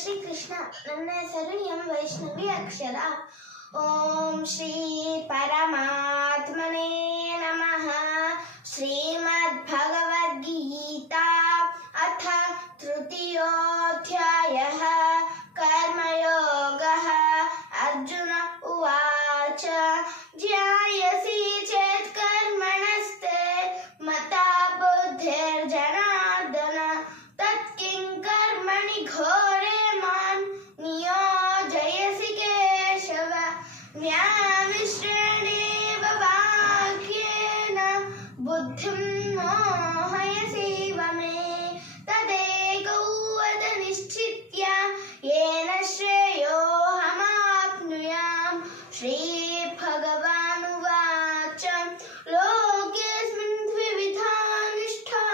ಶ್ರೀ ಕೃಷ್ಣ. ನನ್ನ ಹೆಸರು ಎಂ ವೈಷ್ಣವಿ ಅಕ್ಷರ. ಓಂ ಶ್ರೀ ಪರಮಾತ್ಮನೇ ನಮಃ. ಶ್ರೀಮದ್ ಭಗವದ್ಗೀತಾ ಅಥ ತೃತೀಯೋಧ್ಯಾಯಃ ಕರ್ಮಯೋಗಃ. ಅರ್ಜುನ ಉವಾಚ ಜ್ಞಾಯಸಿ ಚೇತ್ ಕರ್ಮಣಸ್ತೆ ಮತಾ ಬುದ್ಧಿರ್ಜನಾರ್ದನ ತತ್ಕಿಂ ಕರ್ಮಣಿ ಘೋರೆ ಮಾನ್ ನಿಯೋಜಯಸಿ ಕೇಶವ. ಜ್ಞಾನನಿಶ್ಚಯೇನ ವಾಕ್ಯೇನ ಬುದ್ಧಿಂ ಮೋಹಯಸೀವ ಮೇ. ತದೇಕೌ ವದ ನಿಶ್ಚಿತ್ಯ ಯೇನ ಶ್ರೇಯೋಹಮಾಪ್ನುಯಾಮ್. ಶ್ರೀ ಭಗವಾನುವಾಚ ಲೋಕೇಸ್ಮಿನ್ ದ್ವಿವಿಧಾ ನಿಷ್ಠಾ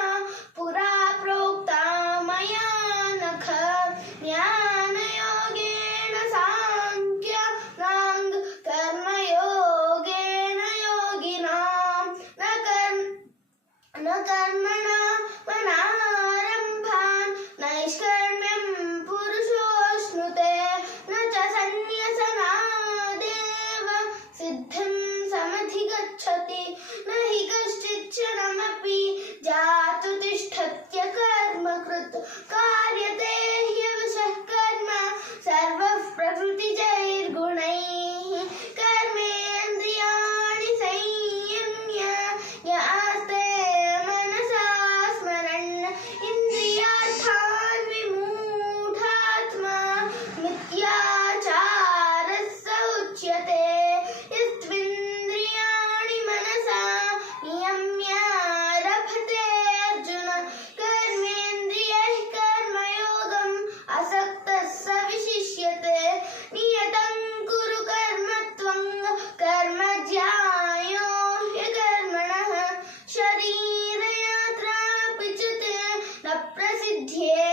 ಪುರಾ ಪ್ರೋಕ್ತಾ ಮಯಾ ನಖ. ಜ್ಞಾನಯೋಗೇನ ಸಾಂಖ್ಯಯೋಗಾಂಗ್ ಕರ್ಮಯೋಗೇನ ಯೋಗಿನಾಂ. ನ ಕರ್ಮಣಾ ಮನಾರಂಭಾನ್ ನೈಷ್ಕರ್ಮ್ಯಂ ಪುರುಷೋಶ್ನುತೆ. ನ ಚ ಸನ್ನ್ಯಸನಾದೇವ ಸಿದ್ಧಿಂ ಸಮಧಿಗಚ್ಚತಿ. ನ ಹಿ ಕಶ್ಚಿಚ್ಚನಮಪಿ ಜಾತು ತಿಷ್ಠತ್ಯ ಕರ್ಮಕೃತ್. ಕಾರ್ಯತೆ ಹ್ಯವಶಃ ಕರ್ಮ ಸರ್ವಃ ಪ್ರಕೃತಿಜೈರ್ಗುಣೈಃ. ಕರ್ಮೇಂದ್ರಿಯಾಣಿ ಸಂಯಮ್ಯ ಯಾಸ್ತೆ ಮನಸಾ ಸ್ಮರನ್. ಇಂದ್ರಿಯಾರ್ಥಾನ್ ವಿಮೂಢಾತ್ಮಾ ಮಿಥ್ಯಾಚಾರಃ ಸ ಉಚ್ಯತೆ. ಯಸ್ತ್ವಿಂದ್ರಿಯಾಣಿ ಮನಸಾ ನಿಯಮ್ಯ ರಭತೆ ಅರ್ಜುನ. ಕರ್ಮೇಂದ್ರಿಯೈಃ ಕರ್ಮಯೋಗಂ ಅಸಕ್ತಃ ಸ ವಿಶಿಷ್ಯತೆ. ನಿಯತಂ ಕುರು ಕರ್ಮ ತ್ವಂ ಕರ್ಮ ಜ್ಯಾಯೋ ಹ್ಯಕರ್ಮಣಃ. ಶರೀರಯಾತ್ರಾಪಿ ಚ ತೇ ನ ಪ್ರಸಿದ್ಧ್ಯೇ